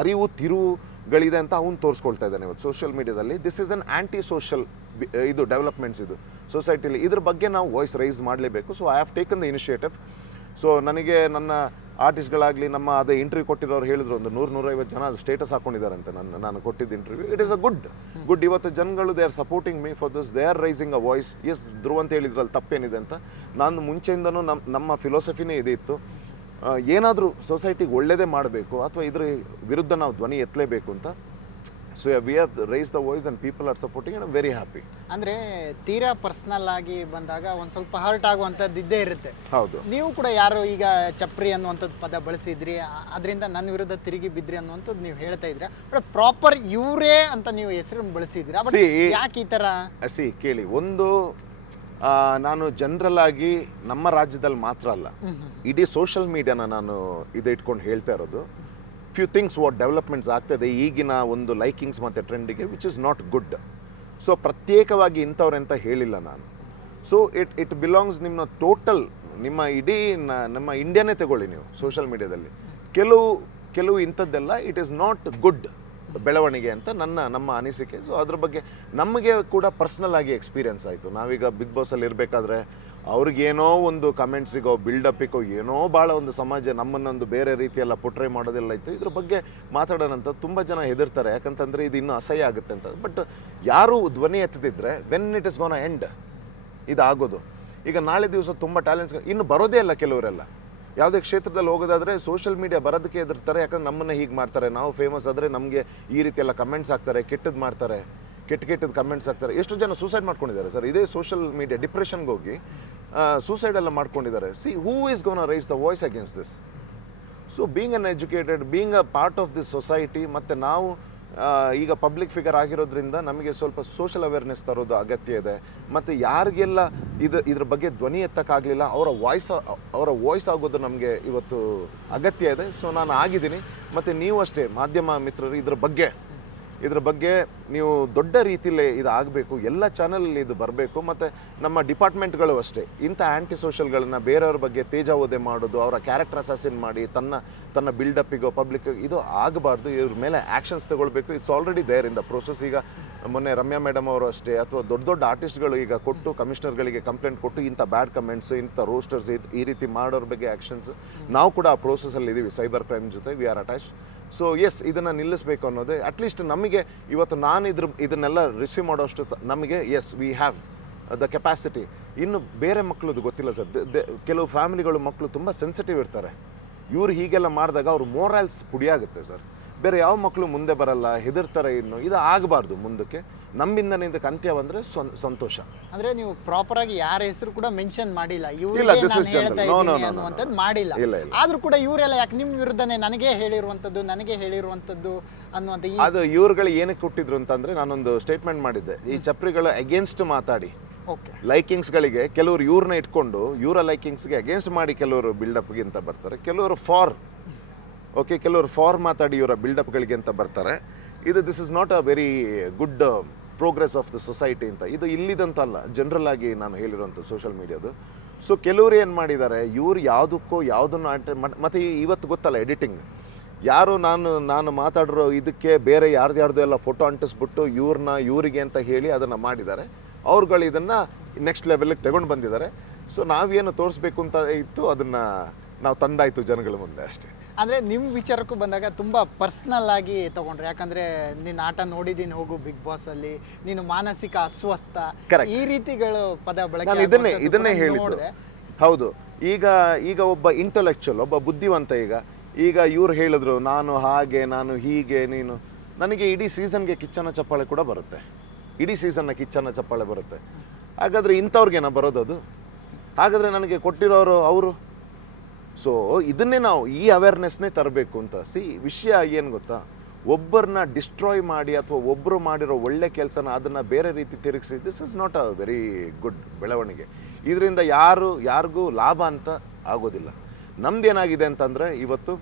ಅರಿವು ತಿರುವುಗಳಿದೆ ಅಂತ ಅವನು ತೋರಿಸ್ಕೊಳ್ತಾ ಇದ್ದಾನೆ ಇವತ್ತು ಸೋಷಿಯಲ್ ಮೀಡಿಯಾದಲ್ಲಿ. This is an anti social ಇದು ಡೆವಲಪ್ಮೆಂಟ್ಸ್ ಇದು ಸೊಸೈಟಿಲಿ. ಇದ್ರ ಬಗ್ಗೆ ನಾವು ವಾಯ್ಸ್ ರೈಸ್ ಮಾಡಲೇಬೇಕು. So I have taken the initiative. So ನನಗೆ ನನ್ನ ಆರ್ಟಿಸ್ಟ್ಗಳಾಗಲಿ ನಮ್ಮ ಅದೇ ಇಂಟರ್ವ್ಯೂ ಕೊಟ್ಟಿರೋರು ಹೇಳಿದ್ರು, ಒಂದು 100-150 ಜನ ಅದು ಸ್ಟೇಟಸ್ ಹಾಕ್ಕೊಂಡಿದ್ದಾರಂತೆ ನಾನು ಕೊಟ್ಟಿದ್ದ interview. It is a good. ಇವತ್ತು ಜನಗಳು they are supporting me for this, they are raising a voice. Yes, Dhruva ಅಂತ ಹೇಳಿದ್ರಲ್ಲಿ ತಪ್ಪೇನಿದೆ ಅಂತ. ನಾನು ಮುಂಚೆಯಿಂದನೂ ನಮ್ಮ ಫಿಲಾಸಫಿನೇ ಇದೇ ಇತ್ತು, ಏನಾದರೂ ಸೊಸೈಟಿಗೆ ಒಳ್ಳೆಯದೇ ಮಾಡಬೇಕು ಅಥವಾ ಇದ್ರ ವಿರುದ್ಧ ನಾವು ಧ್ವನಿ ಎತ್ತಲೇಬೇಕು ಅಂತ. So we have raise the voice and people are supporting and I am very happy. ಅಂದರೆ ತೀರಾ ಪರ್ಸ್ನಲ್ ಆಗಿ ಬಂದಾಗ ಒಂದು ಸ್ವಲ್ಪ ಹರ್ಟ್ ಆಗುವಂಥದ್ದು ಇದ್ದೇ ಇರುತ್ತೆ. ಹೌದು. ನೀವು ಕೂಡ ಯಾರು ಈಗ ಚಪ್ರಿ ಅನ್ನುವಂಥದ್ದು ಪದ ಬಳಸಿದ್ರಿ, ಅದರಿಂದ ನನ್ನ ವಿರುದ್ಧ ತಿರುಗಿ ಬಿದ್ರಿ ಅನ್ನುವಂಥದ್ದು ನೀವು ಹೇಳ್ತಾ ಇದ್ರಿ. ಬಟ್ ಪ್ರಾಪರ್ ಇವರೇ ಅಂತ ನೀವು ಹೆಸರನ್ನು ಬಳಸಿದ್ದೀರಾ, ಬಟ್ ಯಾಕೆ ಈ ಥರ? ಕೇಳಿ, ಒಂದು ನಾನು ಜನರಲ್ ಆಗಿ ನಮ್ಮ ರಾಜ್ಯದಲ್ಲಿ ಮಾತ್ರ ಅಲ್ಲ, ಇಡೀ ಸೋಷಲ್ ಮೀಡಿಯಾನ ನಾನು ಇದು ಇಟ್ಕೊಂಡು ಹೇಳ್ತಾ ಇರೋದು. ಫ್ಯೂ ಥಿಂಗ್ಸ್ ವಾಟ್ ಡೆವಲಪ್ಮೆಂಟ್ಸ್ ಆಗ್ತಾಯಿದೆ ಈಗಿನ ಒಂದು ಲೈಕಿಂಗ್ಸ್ ಮತ್ತು ಟ್ರೆಂಡಿಗೆ, which is not good. So ಪ್ರತ್ಯೇಕವಾಗಿ ಇಂಥವ್ರಂತ ಹೇಳಿಲ್ಲ ನಾನು. ಸೊ ಇಟ್ ಬಿಲಾಂಗ್ಸ್ ನಿಮ್ಮ ಇಡೀ ನಮ್ಮ ಇಂಡಿಯಾನೇ ತಗೊಳ್ಳಿ ನೀವು ಸೋಷಲ್ ಮೀಡಿಯಾದಲ್ಲಿ. ಕೆಲವು ಇಂಥದ್ದೆಲ್ಲ ಇಟ್ ಈಸ್ ನಾಟ್ ಗುಡ್ ಬೆಳವಣಿಗೆ ಅಂತ ನಮ್ಮ ಅನಿಸಿಕೆ. ಸೊ ಅದ್ರ ಬಗ್ಗೆ ನಮಗೆ ಕೂಡ ಪರ್ಸ್ನಲ್ ಆಗಿ ಎಕ್ಸ್ಪೀರಿಯನ್ಸ್ ಆಯಿತು. ನಾವೀಗ ಬಿಗ್ ಬಾಸಲ್ಲಿ ಇರಬೇಕಾದ್ರೆ ಅವ್ರಿಗೇನೋ ಒಂದು ಕಮೆಂಟ್ಸಿಗೋ ಬಿಲ್ಡಪ್ಪಿಗೋ ಏನೋ ಭಾಳ ಒಂದು ಸಮಾಜ ನಮ್ಮನ್ನೊಂದು ಬೇರೆ ರೀತಿಯೆಲ್ಲ ಪುಟ್ರೆ ಮಾಡೋದೆಲ್ಲ ಇತ್ತು. ಇದ್ರ ಬಗ್ಗೆ ಮಾತಾಡೋಣಂತ ತುಂಬ ಜನ ಹೆದರ್ತಾರೆ, ಯಾಕಂತಂದರೆ ಇದು ಇನ್ನೂ ಅಸಹ್ಯ ಆಗುತ್ತೆ ಅಂತ. ಬಟ್ ಯಾರೂ ಧ್ವನಿ ಎತ್ತದಿದ್ದರೆ when it is gone end ಇದಾಗೋದು. ಈಗ ನಾಳೆ ದಿವಸ ತುಂಬ ಟ್ಯಾಲೆಂಟ್ಸ್ ಇನ್ನು ಬರೋದೇ ಇಲ್ಲ. ಕೆಲವರೆಲ್ಲ ಯಾವುದೇ ಕ್ಷೇತ್ರದಲ್ಲಿ ಹೋಗೋದಾದರೆ ಸೋಷಿಯಲ್ ಮೀಡಿಯಾ ಬರೋದಕ್ಕೆ ಹೆದರ್ತಾರೆ, ಯಾಕಂದ್ರೆ ನಮ್ಮನ್ನು ಹೀಗೆ ಮಾಡ್ತಾರೆ, ನಾವು ಫೇಮಸ್ ಆದರೆ ನಮಗೆ ಈ ರೀತಿಯೆಲ್ಲ ಕಮೆಂಟ್ಸ್ ಹಾಕ್ತಾರೆ, ಕೆಟ್ಟದ್ದು ಮಾಡ್ತಾರೆ, ಕೆಟ್ಟದ್ದು ಕಮೆಂಟ್ಸ್ ಹಾಕ್ತಾರೆ. ಎಷ್ಟು ಜನ ಸೂಸೈಡ್ ಮಾಡ್ಕೊಂಡಿದ್ದಾರೆ ಸರ್ ಇದೇ ಸೋಷಿಯಲ್ ಮೀಡಿಯಾ, ಡಿಪ್ರೆಷನ್ಗೆ ಹೋಗಿ ಸೂಸೈಡ್ ಎಲ್ಲ ಮಾಡ್ಕೊಂಡಿದ್ದಾರೆ. Who is gonna raise the voice against this? So being uneducated, being a part of this society, ಮತ್ತು ನಾವು ಈಗ ಪಬ್ಲಿಕ್ ಫಿಗರ್ ಆಗಿರೋದ್ರಿಂದ ನಮಗೆ ಸ್ವಲ್ಪ ಸೋಷಲ್ ಅವೇರ್ನೆಸ್ ತರೋದು ಅಗತ್ಯ ಇದೆ. ಮತ್ತು ಯಾರಿಗೆಲ್ಲ ಇದ್ರ ಬಗ್ಗೆ ಧ್ವನಿ ಎತ್ತಕ್ಕಾಗಲಿಲ್ಲ ಅವರ ವಾಯ್ಸ್ ಆಗೋದು ನಮಗೆ ಇವತ್ತು ಅಗತ್ಯ ಇದೆ. ಸೊ ನಾನು ಆಗಿದ್ದೀನಿ. ಮತ್ತು ನೀವು ಅಷ್ಟೇ ಮಾಧ್ಯಮ ಮಿತ್ರರು, ಇದ್ರ ಬಗ್ಗೆ ನೀವು ದೊಡ್ಡ ರೀತಿಯಲ್ಲೇ ಇದು ಆಗಬೇಕು, ಎಲ್ಲ ಚಾನಲಲ್ಲಿ ಇದು ಬರಬೇಕು. ಮತ್ತು ನಮ್ಮ ಡಿಪಾರ್ಟ್ಮೆಂಟ್ಗಳು ಅಷ್ಟೇ ಇಂಥ ಆ್ಯಂಟಿ ಸೋಷಲ್ಗಳನ್ನು ಬೇರೆಯವ್ರ ಬಗ್ಗೆ ತೇಜಾವಧೆ ಮಾಡೋದು, ಅವರ ಕ್ಯಾರೆಕ್ಟರ್ ಅಸಾಸಿನ್ ಮಾಡಿ ತನ್ನ ಬಿಲ್ಡಪ್ಪಿಗೋ ಪಬ್ಲಿಕ್ ಇದು ಆಗಬಾರ್ದು. ಇವ್ರ ಮೇಲೆ ಆ್ಯಕ್ಷನ್ಸ್ ತಗೊಳ್ಬೇಕು. It's already there in the process. ಈಗ ಮೊನ್ನೆ ರಮ್ಯಾ ಮೇಡಮ್ ಅವರು ಅಷ್ಟೇ, ಅಥವಾ ದೊಡ್ಡ ಆರ್ಟಿಸ್ಟ್ಗಳು ಈಗ ಕೊಟ್ಟು ಕಮಿಷನರ್ಗಳಿಗೆ ಕಂಪ್ಲೇಂಟ್ ಕೊಟ್ಟು ಇಂಥ ಬ್ಯಾಡ್ ಕಮೆಂಟ್ಸ್, ಇಂಥ ರೋಸ್ಟರ್ಸ್ ಈ ರೀತಿ ಮಾಡೋರ ಬಗ್ಗೆ ಆ್ಯಕ್ಷನ್ಸ್, ನಾವು ಕೂಡ ಆ ಪ್ರೋಸೆಸ್ಸಲ್ಲಿ ಇದ್ದೀವಿ. ಸೈಬರ್ ಕ್ರೈಮ್ ಜೊತೆ we are attached. So yes, ಇದನ್ನು ನಿಲ್ಲಿಸಬೇಕು ಅನ್ನೋದೇ ಅಟ್ಲೀಸ್ಟ್ ನಮಗೆ ಇವತ್ತು ನಾನು ಇದನ್ನೆಲ್ಲ ರಿಸೀವ್ ಮಾಡೋಷ್ಟು ನಮಗೆ yes we have the capacity. ಇನ್ನು ಬೇರೆ ಮಕ್ಕಳದು ಗೊತ್ತಿಲ್ಲ ಸರ್. ಕೆಲವು ಫ್ಯಾಮಿಲಿಗಳು ಮಕ್ಕಳು ತುಂಬ ಸೆನ್ಸಿಟಿವ್ ಇರ್ತಾರೆ. ಇವ್ರು ಹೀಗೆಲ್ಲ ಮಾಡಿದಾಗ ಅವ್ರ ಮೋರಲ್ಸ್ ಪುಡಿಯಾಗುತ್ತೆ ಸರ್. ಬೇರೆ ಯಾವ ಮಕ್ಕಳು ಮುಂದೆ ಬರಲ್ಲ, ಹೆದರ್ತಾರೆ. ಇದು ಆಗಬಾರ್ದು ಮುಂದಕ್ಕೆ. ನಮ್ಮಿಂದ ಇದಕ್ಕೆ ಅಂತ್ಯ ಬಂದರೆ ಸಂತೋಷ. ಅಂದ್ರೆ ನೀವು ಪ್ರಾಪರ್ ಆಗಿ ಯಾರ ಹೆಸರು ಕೂಡ ಮೆನ್ಷನ್ ಮಾಡಿಲ್ಲ, ಇಲ್ಲ, ಇವ್ರಿಗೆ this is ನಾನು general. ಹೇಳ್ತಾ No, no, ಇದ್ದೀನಿ no, no, ಅನ್ನುವಂಥದ್ದು no. ಮಾಡಿಲ್ಲ. ಇಲ್ಲ, ಇಲ್ಲ. ಆದ್ರೂ ಕೂಡ ಇವರೆಲ್ಲ ಯಾಕೆ ನಿಮ್ಮ ವಿರುದ್ಧನೇ ನನಗೆ ಹೇಳಿರುವಂಥದ್ದು ಅನ್ನುವಂಥ ಈ ಅದು ಇವ್ರುಗಳು ಏನಕ್ಕೆ ಕೊಟ್ಟಿದ್ರು ಅಂತಂದರೆ, ನಾನೊಂದು ಸ್ಟೇಟ್ಮೆಂಟ್ ಮಾಡಿದ್ದೆ, ಈ ಚಪ್ರಿಗಳ ಅಗೇನ್ಸ್ಟ್ ಮಾತಾಡಿ ಓಕೆ ಲೈಕಿಂಗ್ಸ್ಗಳಿಗೆ ಕೆಲವರು ಇವ್ರನ್ನ ಇಟ್ಕೊಂಡು ಇವರ ಲೈಕಿಂಗ್ಸ್ಗೆ ಅಗೇನ್ಸ್ಟ್ ಮಾಡಿ ಕೆಲವರು ಬಿಲ್ಡಪ್ಗೆ ಅಂತ ಬರ್ತಾರೆ, ಕೆಲವರು ಕೆಲವರು ಫಾರ್ ಮಾತಾಡಿ ಇವರ ಬಿಲ್ಡಪ್ಗಳಿಗೆ ಅಂತ ಬರ್ತಾರೆ. This is not a very good progress of the society ಅಂತ. ಇದು ಇಲ್ಲಿದಂತಲ್ಲ, ಜನರಲ್ ಆಗಿ ನಾನು ಹೇಳಿರೋಂಥ ಸೋಷಿಯಲ್ ಮೀಡಿಯಾದು. ಸೊ ಕೆಲವರು ಏನು ಮಾಡಿದ್ದಾರೆ, ಇವ್ರು ಯಾವುದನ್ನು ಮತ್ತು ಇವತ್ತು ಗೊತ್ತಲ್ಲ ಎಡಿಟಿಂಗ್, ಯಾರು ನಾನು ಮಾತಾಡಿರೋ ಇದಕ್ಕೆ ಬೇರೆ ಯಾರ್ದು ಎಲ್ಲ ಫೋಟೋ ಅಂಟಿಸ್ಬಿಟ್ಟು ಇವರಿಗೆ ಅಂತ ಹೇಳಿ ಅದನ್ನು ಮಾಡಿದ್ದಾರೆ. ಅವ್ರುಗಳು ಇದನ್ನು ನೆಕ್ಸ್ಟ್ ಲೆವೆಲ್ಗೆ ತಗೊಂಡು ಬಂದಿದ್ದಾರೆ. ಸೊ ನಾವೇನು ತೋರಿಸ್ಬೇಕು ಅಂತ ಇತ್ತು ಅದನ್ನು ನಾವು ತಂದಾಯಿತು ಜನಗಳ ಮುಂದೆ ಅಷ್ಟೇ. ಅಂದರೆ ನಿಮ್ಮ ವಿಚಾರಕ್ಕೂ ಬಂದಾಗ ತುಂಬ ಪರ್ಸ್ನಲ್ ಆಗಿ ತೊಗೊಂಡ್ರೆ, ಯಾಕಂದರೆ ನಿನ್ನ ಆಟ ನೋಡಿದ್ದೀನಿ ಹೋಗು ಬಿಗ್ ಬಾಸಲ್ಲಿ, ನೀನು ಮಾನಸಿಕ ಅಸ್ವಸ್ಥ, Correct. ಈ ರೀತಿಗಳು ಪದ ಬಳಕೆ ನಾನು ಇದನ್ನೇ ಹೇಳಿದ್ದು. ನೋಡಿದೆ. ಹೌದು, ಈಗ ಒಬ್ಬ ಇಂಟೆಲೆಕ್ಚುಯಲ್, ಒಬ್ಬ ಬುದ್ಧಿವಂತ, ಈಗ ಇವ್ರು ಹೇಳಿದ್ರು ನಾನು ಹಾಗೆ ನಾನು ಹೀಗೆ, ನನಗೆ ಇಡೀ ಸೀಸನ್ಗೆ ಕಿಚ್ಚನ ಚಪ್ಪಾಳೆ ಕೂಡ ಬರುತ್ತೆ, ಇಡೀ ಸೀಸನ್ನ ಕಿಚ್ಚನ ಚಪ್ಪಾಳೆ ಬರುತ್ತೆ. ಹಾಗಾದರೆ ಇಂಥವ್ರಿಗೇನ ಬರೋದದು? ಹಾಗಾದರೆ ನನಗೆ ಕೊಟ್ಟಿರೋರು ಅವರು. ಸೊ ಇದನ್ನೇ ನಾವು ಈ ಅವೇರ್ನೆಸ್ನೇ ತರಬೇಕು ಅಂತ. ವಿಷಯ ಏನು ಗೊತ್ತಾ, ಒಬ್ಬರನ್ನ ಡಿಸ್ಟ್ರಾಯ್ ಮಾಡಿ ಅಥವಾ ಒಬ್ಬರು ಮಾಡಿರೋ ಒಳ್ಳೆ ಕೆಲಸನ ಅದನ್ನು ಬೇರೆ ರೀತಿ ತಿರುಗಿಸಿ, this is not a very good ಬೆಳವಣಿಗೆ. ಇದರಿಂದ ಯಾರಿಗೂ ಲಾಭ ಅಂತ ಆಗೋದಿಲ್ಲ. ನಮ್ದೇನಾಗಿದೆ ಅಂತಂದರೆ ಇವತ್ತು,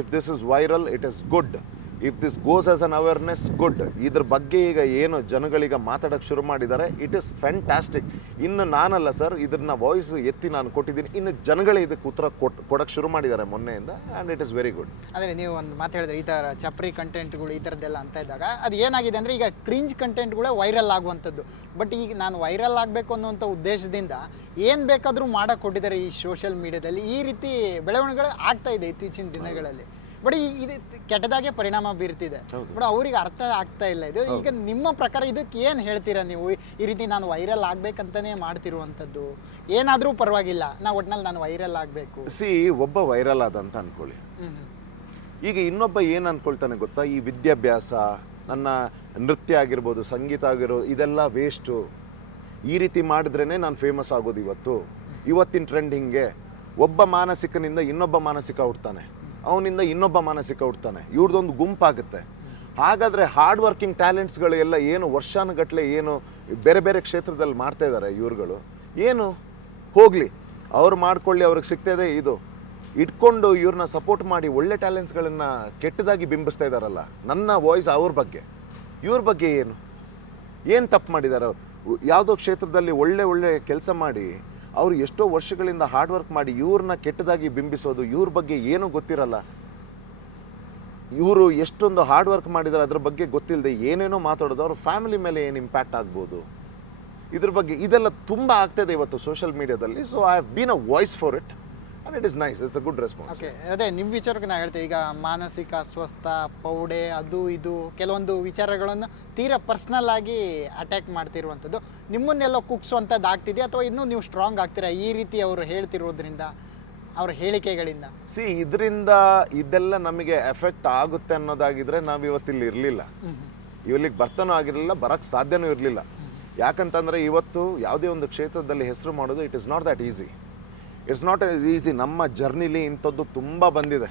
if this is viral it is good, if this goes as an awareness good. ಇದ್ರ ಬಗ್ಗೆ ಈಗ ಏನು ಜನಗಳೀಗ ಮಾತಾಡೋಕ್ಕೆ ಶುರು ಮಾಡಿದ್ದಾರೆ, ಇಟ್ ಇಸ್ ಫ್ಯಾಂಟಾಸ್ಟಿಕ್. ಇನ್ನು ನಾನಲ್ಲ ಸರ್, ಇದನ್ನ ವಾಯ್ಸ್ ಎತ್ತಿ ನಾನು ಕೊಟ್ಟಿದ್ದೀನಿ, ಇನ್ನು ಜನಗಳೇ ಇದಕ್ಕೆ ಉತ್ತರ ಕೊಡೋಕ್ಕೆ ಶುರು ಮಾಡಿದ್ದಾರೆ ಮೊನ್ನೆಯಿಂದ, and it is very good. ಅಂದರೆ ನೀವು ಒಂದು ಮಾತು ಹೇಳಿದ್ರೆ, ಈ ಥರ ಚಪ್ರಿ ಕಂಟೆಂಟ್ಗಳು ಈ ಥರದ್ದೆಲ್ಲ ಅಂತ ಇದ್ದಾಗ ಅದು ಏನಾಗಿದೆ ಅಂದರೆ, ಈಗ ಕ್ರಿಂಜ್ ಕಂಟೆಂಟ್ಗಳೇ ವೈರಲ್ ಆಗುವಂಥದ್ದು. ಬಟ್ ಈಗ ನಾನು ವೈರಲ್ ಆಗಬೇಕು ಅನ್ನುವಂಥ ಉದ್ದೇಶದಿಂದ ಏನು ಬೇಕಾದರೂ ಮಾಡಕ್ಕೆ ಕೊಟ್ಟಿದ್ದಾರೆ ಈ ಸೋಷಿಯಲ್ ಮೀಡಿಯಾದಲ್ಲಿ. ಈ ರೀತಿ ಬೆಳವಣಿಗೆಗಳು ಆಗ್ತಾ ಇದೆ ಇತ್ತೀಚಿನ ದಿನಗಳಲ್ಲಿ. ಬಟ್ ಇದು ಕೆಟ್ಟದಾಗೆ ಪರಿಣಾಮ ಬೀರ್ತಿದೆ. ಬಟ್ ಅವ್ರಿಗೆ ಅರ್ಥ ಆಗ್ತಾ ಇಲ್ಲ ಇದು. ಈಗ ನಿಮ್ಮ ಪ್ರಕಾರ ಇದಕ್ಕೆ ಏನು ಹೇಳ್ತೀರಾ ನೀವು? ಈ ರೀತಿ ನಾನು ವೈರಲ್ ಆಗ್ಬೇಕಂತಾನೆ ಮಾಡ್ತಿರುವಂಥದ್ದು, ಏನಾದರೂ ಪರವಾಗಿಲ್ಲ, ಒಟ್ನಲ್ಲಿ ನಾನು ವೈರಲ್ ಆಗಬೇಕು. ಒಬ್ಬ ವೈರಲ್ ಆದಂತ ಅನ್ಕೊಳ್ಳಿ, ಈಗ ಇನ್ನೊಬ್ಬ ಏನು ಅನ್ಕೊಳ್ತಾನೆ ಗೊತ್ತಾ, ಈ ವಿದ್ಯಾಭ್ಯಾಸ, ನನ್ನ ನೃತ್ಯ ಆಗಿರ್ಬೋದು, ಸಂಗೀತ ಆಗಿರೋ, ಇದೆಲ್ಲ ವೇಸ್ಟು, ಈ ರೀತಿ ಮಾಡಿದ್ರೇ ನಾನು ಫೇಮಸ್ ಆಗೋದು. ಇವತ್ತಿನ ಟ್ರೆಂಡ್ ಹಿಂಗೆ, ಒಬ್ಬ ಮಾನಸಿಕನಿಂದ ಇನ್ನೊಬ್ಬ ಮಾನಸಿಕ ಹುಡ್ತಾನೆ, ಅವನಿಂದ ಇನ್ನೊಬ್ಬ ಮಾನಸಿಕ ಹುಡ್ತಾನೆ, ಇವ್ರದ್ದೊಂದು ಗುಂಪಾಗುತ್ತೆ. ಹಾಗಾದರೆ ಹಾರ್ಡ್ ವರ್ಕಿಂಗ್ ಟ್ಯಾಲೆಂಟ್ಸ್ಗಳು ಎಲ್ಲ ಏನು ವರ್ಷಾನುಗಟ್ಟಲೆ ಏನು ಬೇರೆ ಬೇರೆ ಕ್ಷೇತ್ರದಲ್ಲಿ ಮಾಡ್ತಾ ಇದ್ದಾರೆ ಇವ್ರುಗಳು, ಏನು ಹೋಗಲಿ, ಅವ್ರು ಮಾಡ್ಕೊಳ್ಳಿ, ಅವ್ರಿಗೆ ಸಿಗ್ತಾಯಿದೆ ಇದು ಇಟ್ಕೊಂಡು ಇವ್ರನ್ನ ಸಪೋರ್ಟ್ ಮಾಡಿ ಒಳ್ಳೆ ಟ್ಯಾಲೆಂಟ್ಸ್ಗಳನ್ನು ಕೆಟ್ಟದಾಗಿ ಬಿಂಬಿಸ್ತಾ ಇದ್ದಾರಲ್ಲ. ನನ್ನ ವಾಯ್ಸ್ ಅವ್ರ ಬಗ್ಗೆ, ಇವ್ರ ಬಗ್ಗೆ ಏನು ತಪ್ಪು ಮಾಡಿದ್ದಾರೆ ಅವರು? ಯಾವುದೋ ಕ್ಷೇತ್ರದಲ್ಲಿ ಒಳ್ಳೆ ಕೆಲಸ ಮಾಡಿ ಅವರು ಎಷ್ಟೋ ವರ್ಷಗಳಿಂದ ಹಾರ್ಡ್ ವರ್ಕ್ ಮಾಡಿ ಇವ್ರನ್ನ ಕೆಟ್ಟದಾಗಿ ಬಿಂಬಿಸೋದು, ಇವ್ರ ಬಗ್ಗೆ ಏನೂ ಗೊತ್ತಿರಲ್ಲ. ಇವರು ಎಷ್ಟೊಂದು ಹಾರ್ಡ್ ವರ್ಕ್ ಮಾಡಿದ್ದಾರೆ ಅದ್ರ ಬಗ್ಗೆ ಗೊತ್ತಿಲ್ಲದೆ ಏನೇನೋ ಮಾತಾಡೋದು, ಅವ್ರ ಫ್ಯಾಮಿಲಿ ಮೇಲೆ ಏನು ಇಂಪ್ಯಾಕ್ಟ್ ಆಗ್ಬೋದು, ಇದ್ರ ಬಗ್ಗೆ ಇದೆಲ್ಲ ತುಂಬ ಆಗ್ತಾಯಿದೆ ಇವತ್ತು ಸೋಷಿಯಲ್ ಮೀಡಿಯಾದಲ್ಲಿ. So I have been a voice for it and it is nice, it's a good response. Okay, ಅದೇ ನಿಮ್ಮ ವಿಚಾರಕ್ಕೆ ನಾನು ಹೇಳ್ತೇನೆ. ಈಗ ಮಾನಸಿಕ ಅಸ್ವಸ್ಥ, ಪೌಡೆ, ಅದು ಇದು ಕೆಲವೊಂದು ವಿಚಾರಗಳನ್ನು ತೀರಾ ಪರ್ಸ್ನಲ್ ಆಗಿ ಅಟ್ಯಾಕ್ ಮಾಡ್ತಿರುವಂಥದ್ದು ನಿಮ್ಮನ್ನೆಲ್ಲ ಕುಗ್ಸುವಂಥದ್ದು ಆಗ್ತಿದೆ, ಅಥವಾ ಇನ್ನೂ ನೀವು ಸ್ಟ್ರಾಂಗ್ ಆಗ್ತೀರಾ ಈ ರೀತಿ ಅವರು ಹೇಳ್ತಿರೋದ್ರಿಂದ, ಅವ್ರ ಹೇಳಿಕೆಗಳಿಂದ? ಇದರಿಂದ ಇದೆಲ್ಲ ನಮಗೆ ಎಫೆಕ್ಟ್ ಆಗುತ್ತೆ ಅನ್ನೋದಾಗಿದ್ರೆ ನಾವು ಇವತ್ತಿಲ್ಲಿ ಇರಲಿಲ್ಲ, ಇಲ್ಲಿಗೆ ಬರ್ತಾನೂ ಆಗಿರಲಿಲ್ಲ, ಬರೋಕ್ಕೆ ಸಾಧ್ಯನೂ ಇರಲಿಲ್ಲ. ಯಾಕಂತಂದರೆ ಇವತ್ತು ಯಾವುದೇ ಒಂದು ಕ್ಷೇತ್ರದಲ್ಲಿ ಹೆಸರು ಮಾಡೋದು it is not that easy. It's not easy. ನಮ್ಮ ಜರ್ನಿಲಿ ಇಂಥದ್ದು ತುಂಬ ಬಂದಿದೆ.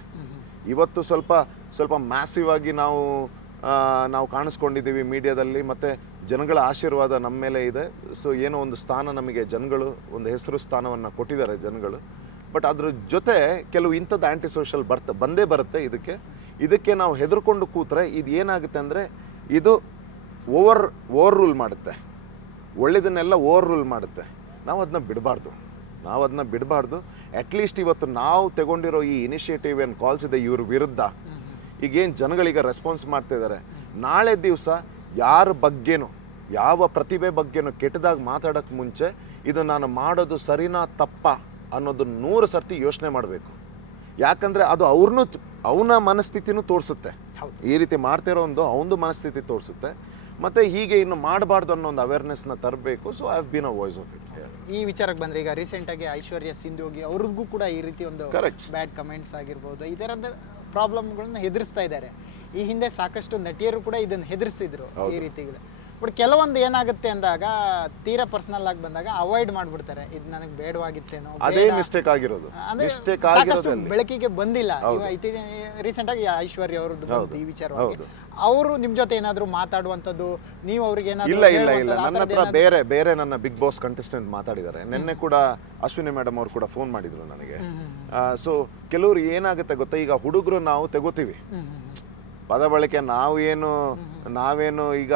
ಇವತ್ತು ಸ್ವಲ್ಪ ಮ್ಯಾಸಿವ್ ಆಗಿ ನಾವು ಕಾಣಿಸ್ಕೊಂಡಿದ್ದೀವಿ ಮೀಡಿಯಾದಲ್ಲಿ, ಮತ್ತು ಜನಗಳ ಆಶೀರ್ವಾದ ನಮ್ಮ ಮೇಲೆ ಇದೆ. ಸೊ ಏನೋ ಒಂದು ಸ್ಥಾನ ನಮಗೆ ಜನಗಳು, ಒಂದು ಹೆಸರು ಸ್ಥಾನವನ್ನು ಕೊಟ್ಟಿದ್ದಾರೆ ಜನಗಳು. ಬಟ್ ಅದ್ರ ಜೊತೆ ಕೆಲವು ಇಂಥದ್ದು ಆ್ಯಂಟಿ ಸೋಷಲ್ ಬಂದೇ ಬರುತ್ತೆ. ಇದಕ್ಕೆ ನಾವು ಹೆದರ್ಕೊಂಡು ಕೂತ್ರೆ ಇದು ಏನಾಗುತ್ತೆ ಅಂದರೆ, ಇದು ಓವರ್ ರೂಲ್ ಮಾಡುತ್ತೆ, ಒಳ್ಳೆಯದನ್ನೆಲ್ಲ ಓವರ್ ರೂಲ್ ಮಾಡುತ್ತೆ. ನಾವು ಅದನ್ನ ಬಿಡಬಾರ್ದು. ಅಟ್ಲೀಸ್ಟ್ ಇವತ್ತು ನಾವು ತಗೊಂಡಿರೋ ಈ ಇನಿಷಿಯೇಟಿವ್ ಏನು ಕಾಲ್ಸ್ ಇದೆ ಇವ್ರ ವಿರುದ್ಧ, ಈಗೇನು ಜನಗಳೀಗ ರೆಸ್ಪಾನ್ಸ್ ಮಾಡ್ತಾ ಇದ್ದಾರೆ, ನಾಳೆ ದಿವಸ ಯಾರ ಬಗ್ಗೆನೂ, ಯಾವ ಪ್ರತಿಭೆ ಬಗ್ಗೆನೂ ಕೆಟ್ಟದಾಗಿ ಮಾತಾಡೋಕ್ಕೆ ಮುಂಚೆ ಇದು ನಾನು ಮಾಡೋದು ಸರಿನಾ ತಪ್ಪಾ ಅನ್ನೋದು 100 ಸರ್ತಿ ಯೋಚನೆ ಮಾಡಬೇಕು. ಯಾಕಂದರೆ ಅದು ಅವನ ಮನಸ್ಥಿತಿನೂ ತೋರಿಸುತ್ತೆ. ಈ ರೀತಿ ಮಾಡ್ತಿರೋ ಅವನದು ಮನಸ್ಥಿತಿ ತೋರಿಸುತ್ತೆ. ಮತ್ತು ಹೀಗೆ ಇನ್ನು ಮಾಡಬಾರ್ದು ಅನ್ನೋ ಒಂದು ಅವೇರ್ನೆಸ್ನ ತರಬೇಕು. So I have been a voice of it. ಈ ವಿಚಾರಕ್ಕೆ ಬಂದರೆ, ಈಗ ರೀಸೆಂಟಾಗಿ ಐಶ್ವರ್ಯ ಸಿಂಧುಗೆ ಅವ್ರಿಗೂ ಕೂಡ ಈ ರೀತಿ ಒಂದು ಬ್ಯಾಡ್ ಕಮೆಂಟ್ಸ್ ಆಗಿರ್ಬೋದು, ಈ ಥರದ ಪ್ರಾಬ್ಲಮ್ಗಳನ್ನ ಹೆದರಿಸ್ತಾ ಇದ್ದಾರೆ. ಈ ಹಿಂದೆ ಸಾಕಷ್ಟು ನಟಿಯರು ಕೂಡ ಇದನ್ನು ಹೆದರಿಸಿದ್ರು ಈ ರೀತಿಗಳು. ಬಟ್ ಕೆಲವೊಂದು ಏನಾಗುತ್ತೆ ಅಂದಾಗ ತೀರಾ ಪರ್ಸನಲ್ ಆಗಿ ಬಂದಾಗ ಅವಾಯ್ಡ್ ಮಾಡ್ಬಿಡ್ತಾರೆ, ಇದು ನನಗೆ ಬೇಡವಾಗಿತ್ತೇನೋ, ಅದೇ ಮಿಸ್ಟೇಕ್ ಆಗಿರೋದು. ಅಂದ್ರೆ ಮಿಸ್ಟೇಕ್ ಸಾಕಷ್ಟು ಆಗಿರೋದು ಬೆಳಕಿಗೆ ಬಂದಿಲ್ಲ. ರೀಸೆಂಟ್ ಆಗಿ ಐಶ್ವರ್ಯ ಅವ್ರದ್ದು ಬಂತು ಈ ವಿಚಾರವಾಗಿ. ಅವರು ನಿಮ್ ಜೊತೆ ಏನಾದ್ರು ಮಾತಾಡುವಂಥದ್ದು, ನೀವು ಅವ್ರಿಗೆ ಏನಾದ್ರು ಇಲ್ಲ ಇಲ್ಲ ಇಲ್ಲ, ನನ್ನ ಹತ್ರ ಬೇರೆ ನನ್ನ ಬಿಗ್ ಬಾಸ್ ಕಂಟೆಸ್ಟೆಂಟ್ ಮಾತಾಡಿದ್ದಾರೆ. ನಿನ್ನೆ ಕೂಡ ಅಶ್ವಿನಿ ಮೇಡಮ್ ಅವ್ರು ಕೂಡ ಫೋನ್ ಮಾಡಿದ್ರು ನನಗೆ. ಸೊ ಕೆಲವ್ರು ಏನಾಗುತ್ತೆ ಗೊತ್ತಾ, ಈಗ ಹುಡುಗರು ನಾವು ತೆಗೋತೀವಿ ಪದ ಬಳಕೆ, ನಾವೇನು ಈಗ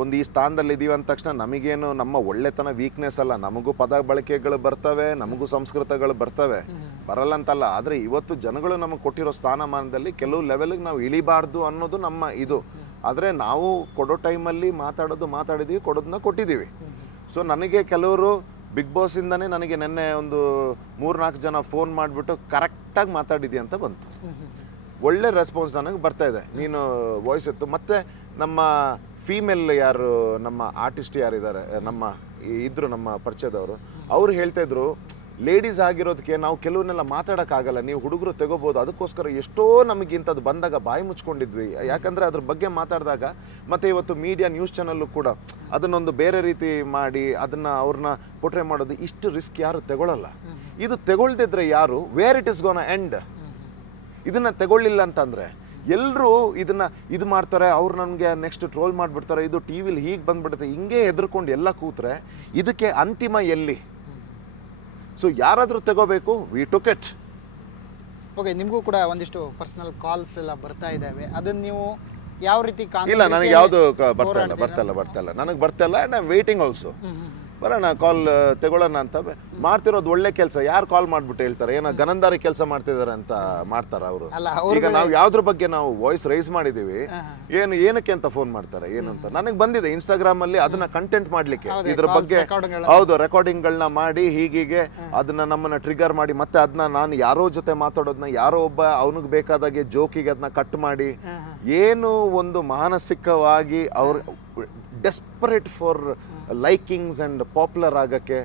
ಒಂದು ಈ ಸ್ಥಾನದಲ್ಲಿ ಇದೀವಿ ಅಂದ ತಕ್ಷಣ ನಮಗೇನು ನಮ್ಮ ಒಳ್ಳೆತನ ವೀಕ್ನೆಸ್ ಅಲ್ಲ, ನಮಗೂ ಪದ ಬಳಕೆಗಳು ಬರ್ತವೆ, ನಮಗೂ ಸಂಸ್ಕೃತಗಳು ಬರ್ತವೆ, ಬರಲ್ಲ ಅಂತಲ್ಲ. ಆದರೆ ಇವತ್ತು ಜನಗಳು ನಮಗೆ ಕೊಟ್ಟಿರೋ ಸ್ಥಾನಮಾನದಲ್ಲಿ ಕೆಲವು ಲೆವೆಲ್ಗೆ ನಾವು ಇಳಿಬಾರ್ದು ಅನ್ನೋದು ನಮ್ಮ ಇದು. ಆದರೆ ನಾವು ಕೊಡೋ ಟೈಮಲ್ಲಿ ಮಾತಾಡಿದ್ದೀವಿ, ಕೊಡೋದನ್ನ ಕೊಟ್ಟಿದ್ದೀವಿ. ಸೊ ನನಗೆ ಕೆಲವರು ಬಿಗ್ ಬಾಸಿಂದನೇ ನನಗೆ ನಿನ್ನೆ ಒಂದು 3-4 ಜನ ಫೋನ್ ಮಾಡಿಬಿಟ್ಟು ಕರೆಕ್ಟಾಗಿ ಮಾತಾಡಿದ್ಯಾ ಅಂತ ಬಂತು. ಒಳ್ಳೆ ರೆಸ್ಪಾನ್ಸ್ ನನಗೆ ಬರ್ತಾ ಇದೆ. ನೀನು ವಾಯ್ಸ್ ಎತ್ತು. ಮತ್ತು ನಮ್ಮ ಫೀಮೇಲ್ ಯಾರು ನಮ್ಮ ಆರ್ಟಿಸ್ಟ್ ಯಾರಿದ್ದಾರೆ, ಇದ್ರು ನಮ್ಮ ಪರಿಚಯದವರು, ಅವ್ರು ಹೇಳ್ತಾ ಇದ್ರು, ಲೇಡೀಸ್ ಆಗಿರೋದಕ್ಕೆ ನಾವು ಕೆಲವನ್ನೆಲ್ಲ ಮಾತಾಡೋಕ್ಕಾಗಲ್ಲ, ನೀವು ಹುಡುಗರು ತೆಗೋಬೋದು, ಅದಕ್ಕೋಸ್ಕರ ಎಷ್ಟೋ ನಮಗಿಂಥದ್ದು ಬಂದಾಗ ಬಾಯಿ ಮುಚ್ಕೊಂಡಿದ್ವಿ. ಯಾಕಂದರೆ ಅದ್ರ ಬಗ್ಗೆ ಮಾತಾಡಿದಾಗ, ಮತ್ತು ಇವತ್ತು ಮೀಡಿಯಾ ನ್ಯೂಸ್ ಚಾನಲ್ಲು ಕೂಡ ಅದನ್ನೊಂದು ಬೇರೆ ರೀತಿ ಮಾಡಿ ಅವ್ರನ್ನ ಪೋಟ್ರೆ ಮಾಡೋದು, ಇಷ್ಟು ರಿಸ್ಕ್ ಯಾರು ತಗೊಳ್ಳಲ್ಲ. ಇದು ತಗೊಳ್ದಿದ್ರೆ ಯಾರು, ವೇರ್ ಇಟ್ ಇಸ್ ಗೋನ ಎಂಡ್. ಇದನ್ನು ತಗೊಳ್ಳಿಲ್ಲ ಅಂತಂದರೆ ಎಲ್ಲರೂ ಇದು ಮಾಡ್ತಾರೆ, ಅವ್ರು ನನಗೆ ನೆಕ್ಸ್ಟ್ ಟ್ರೋಲ್ ಮಾಡಿಬಿಡ್ತಾರೆ, ಇದು ಟಿ ವಿಲಿ ಹೀಗೆ ಬಂದ್ಬಿಡುತ್ತೆ, ಹಿಂಗೆ ಹೆದರ್ಕೊಂಡು ಎಲ್ಲ ಕೂತ್ರೆ ಇದಕ್ಕೆ ಅಂತಿಮ ಎಲ್ಲಿ? ಸೊ ಯಾರಾದರೂ ತಗೋಬೇಕು, ವಿ ಟುಕ್ ಇಟ್. ಓಕೆ, ನಿಮಗೂ ಕೂಡ ಒಂದಿಷ್ಟು ಪರ್ಸನಲ್ ಕಾಲ್ಸ್ ಎಲ್ಲ ಬರ್ತಾ ಇದ್ದಾವೆ, ಅದನ್ನು ನೀವು ಯಾವ ರೀತಿ? ಇಲ್ಲ, ನನಗೆ ಯಾವುದು ಬರ್ತಾ ಇಲ್ಲ ನನಗೆ ಬರ್ತಾ ಇಲ್ಲ. And I am waiting also. ಬರೋಣ, ಕಾಲ್ ತಗೊಳ್ಳೋಣ ಅಂತ ಮಾಡ್ತಿರೋದು ಒಳ್ಳೆ ಕೆಲಸ. ಯಾರು ಕಾಲ್ ಮಾಡಿಬಿಟ್ಟು ಹೇಳ್ತಾರೆ ಏನೋ ಗನಂದಾರಿ ಕೆಲಸ ಮಾಡ್ತಿದ್ದಾರೆ ಅಂತ ಮಾಡ್ತಾರೆ ಅವರು. ಈಗ ನಾವು ಯಾವ್ದ್ರ ಬಗ್ಗೆ ನಾವು ವಾಯ್ಸ್ ರೈಸ್ ಮಾಡಿದೀವಿ, ಏನಕ್ಕೆ ಅಂತ ಫೋನ್ ಮಾಡ್ತಾರೆ ಏನು ಅಂತ. ನನಗೆ ಬಂದಿದೆ ಇನ್ಸ್ಟಾಗ್ರಾಮ್ ಅಲ್ಲಿ ಅದನ್ನ ಕಂಟೆಂಟ್ ಮಾಡ್ಲಿಕ್ಕೆ, ಇದ್ರ ಬಗ್ಗೆ ಹೌದು ರೆಕಾರ್ಡಿಂಗ್ಗಳನ್ನ ಮಾಡಿ ಹೀಗೆ ಅದನ್ನ ನಮ್ಮನ್ನ ಟ್ರಿಗರ್ ಮಾಡಿ, ಮತ್ತೆ ಅದನ್ನ ನಾನು ಯಾರೋ ಜೊತೆ ಮಾತಾಡೋದನ್ನ ಯಾರೋ ಒಬ್ಬ ಅವನಿಗೆ ಬೇಕಾದಾಗೆ ಜೋಕಿಗೆ ಅದನ್ನ ಕಟ್ ಮಾಡಿ, ಏನು ಒಂದು ಮಾನಸಿಕವಾಗಿ ಅವ್ರ ಡೆಸ್ಪರೇಟ್ ಫಾರ್ ಲೈಕಿಂಗ್ಸ್ ಆ್ಯಂಡ್ ಪಾಪ್ಯುಲರ್ ಆಗೋಕ್ಕೆ.